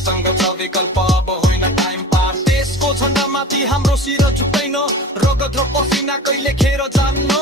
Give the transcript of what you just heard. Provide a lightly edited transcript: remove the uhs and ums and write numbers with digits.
हामीसँग छ विकल्प अब होइन टाइम पास देशको झन्डा माथि हाम्रो शिर झुक्दैन रगत र पसिना कहिले खेर जान्न